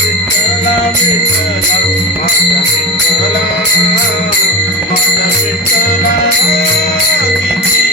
विठ्ठला विठ्ठला माझा विठ्ठला माझा विठ्ठला किती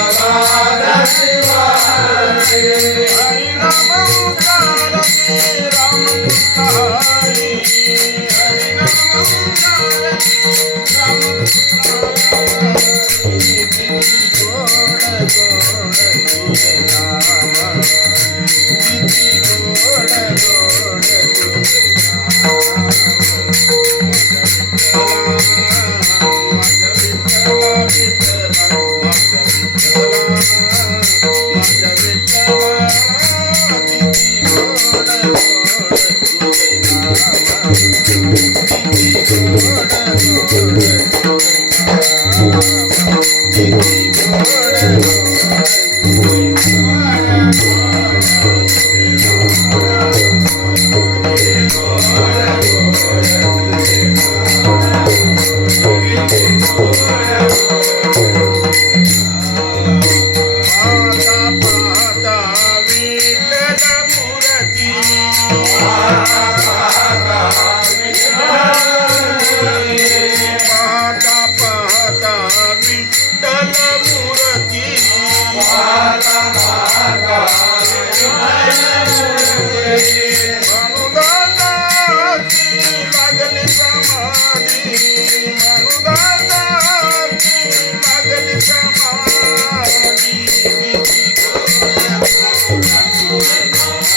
Thank you.